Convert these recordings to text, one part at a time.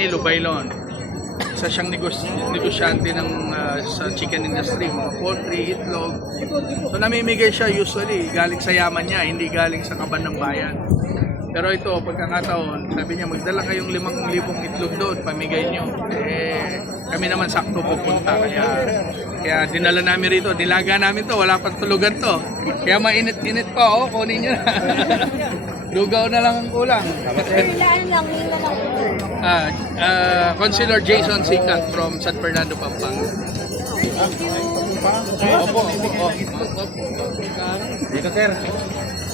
Danilo Bailon. Isa siyang negosyante ng sa chicken industry, mga poultry, itlog. So namimigay siya usually galing sa yaman niya, hindi galing sa kaban ng bayan. Pero ito, pagkakataon, sabi niya magdala kayong 5,000 itlog doon, pamigay niyo. Kami naman sakto pupunta, kaya dinala namin rito, dilaga namin to, wala pang tulugan to. Kaya mainit-init pa, kunin niyo na. Lugaw na lang ang kulang. Ilaan lang, hila lang. Councilor Jason Sikat from San Fernando, Pampanga. Opo. Dito, sir.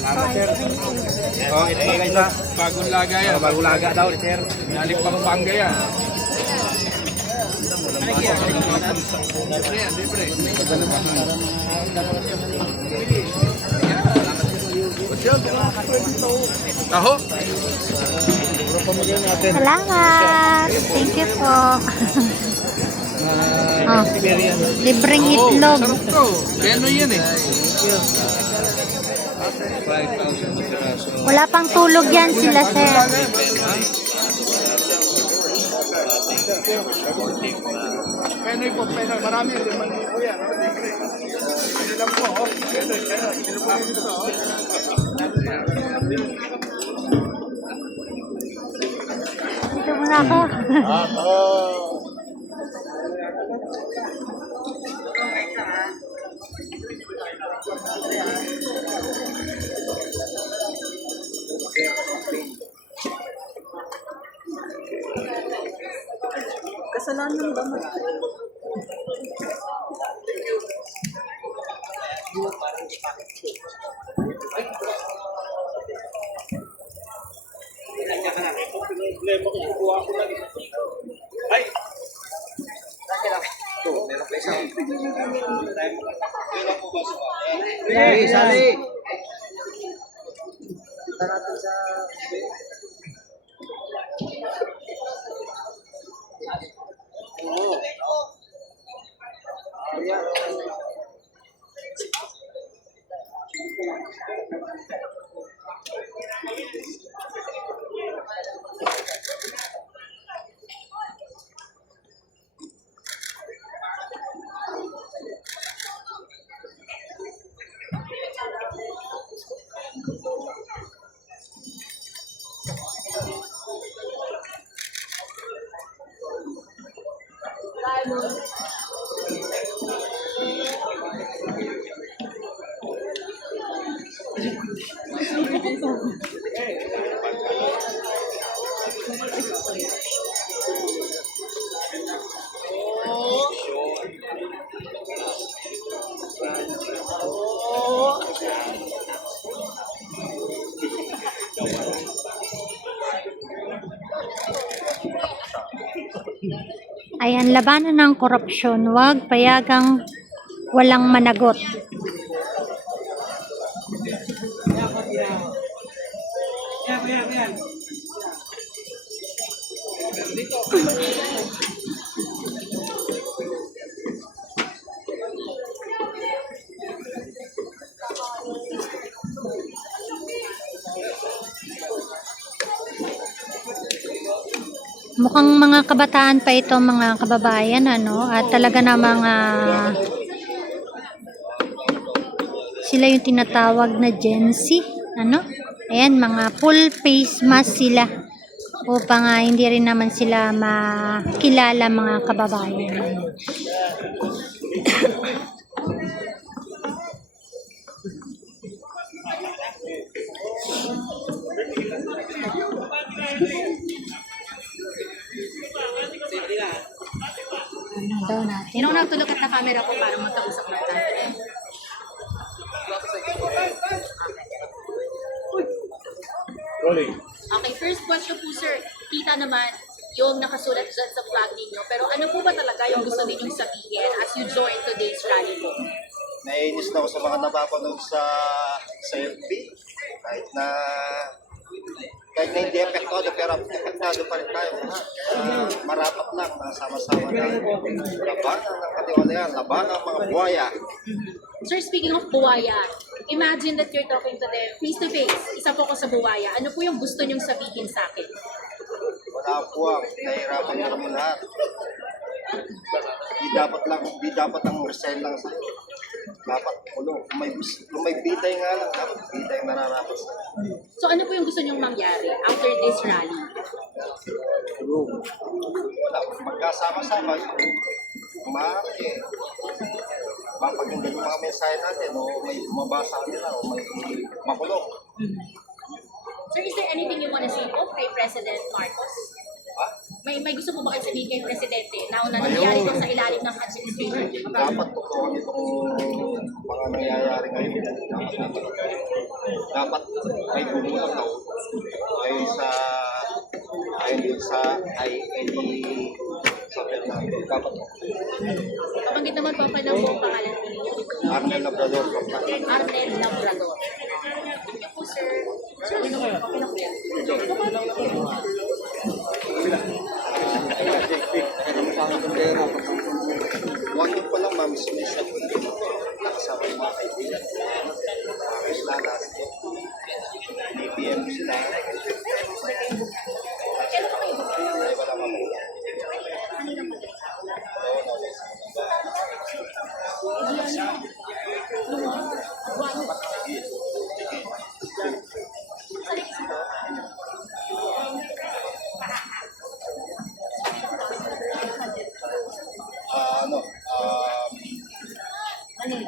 Salamat, sir. Ito guys, ha. Bagong laga yan. Bagong laga daw, sir. Galing Pampanga yan. Libre yan, libre. Taho? Salamat! Thank you po. Libreng itlog. Sarap to. Beno yan eh. Wala pang tulog yan sila, sir. Penoy po, penoy. Marami. 5,000 yan. Penoy lang po. Penoy. Sino po yung gusto? Dito muna ako. Kasalanan ba mo? Sali. Ayan, labanan ng korupsyon. Huwag payagang walang managot. Mukhang mga kabataan pa ito, mga kababayan, ano, at talaga na mga sila yung tinatawag na Gen Z, ano? Ayan, mga full face mask sila upang hindi rin naman sila makilala, mga kababayan. Daw natin. Sino nagtulog at na camera ko para magkausap na tayo? Rolling. Okay, first question po sir. Kita naman yung nakasulat dyan sa flag ninyo. Pero ano po ba talaga yung gusto ninyong sabihin as you join today's rally po? Naiinis na ako sa mga napapanood sa FB. Kahit na hindi epektado, pero epektado pa rin tayo. Marapat lang, sama-sama na. Labanan ng katiwalayan, labanan ng mga buhaya. Sir, speaking of buwaya, imagine that you're talking to them face to face. Isa po ako sa buwaya. Ano po yung gusto nyong sabihin sa akin? Kapuang, nahihirapan na naman lahat. Di dapat ang resign lang sa'yo. Dapat kung may bitay nga lang, dapat bitay nararapat sa'yo. So ano po yung gusto niyong mangyari after this rally? Wala, magkasama-sama yun. Maaari papakinggan yung mga mensahe natin o may mabasa nila o may makulong. Sir, is there anything you want to say po kay President Marcos? Ha? May gusto po ba kayo sabihin kay Presidente na nangyayari ito sa ilalim ng administration? Dapat totoo itong mga nangyayari ngayon. Dapat may bumulong na ayon sa Fernando. Dapat Kapagit naman po pa ng buong pangalan po ninyo. Arnel Labrador. Arnel Labrador. Thank you po, sir. Sir, okay na po yan. Huwag yun pa lang, ma'am, sumisap ko na nakasama yung mga kaibigan. Mga kaislanas. BPM ko sila. Ay, wala pa mo.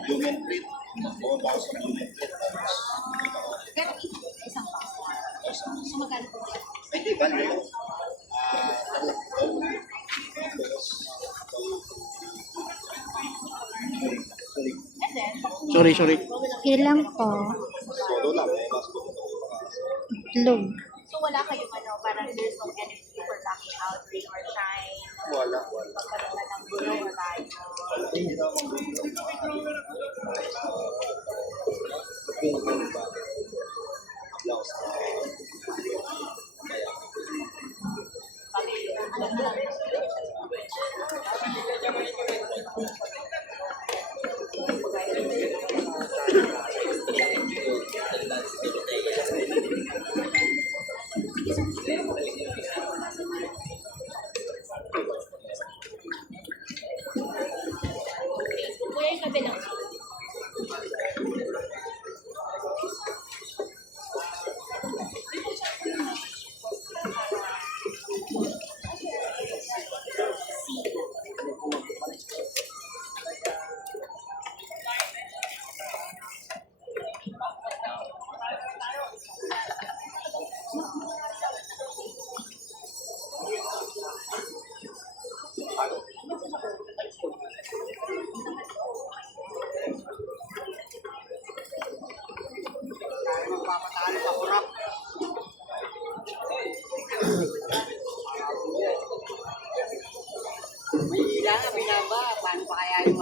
Human treat. Oo, dahil sa human treat. Pero isang pa. So magkano po? Ay, di ba niyo? Sorry. Okay lang po. Solo lang, eh. Mas ko. Itlog. So wala kayong parang there's no energy for locking out, rain or shine, Wala. pagkaroon ng gulo or tayo. Hindi naman Kuya yung kabilang. May hila nga binaba. Paano pa kaya yung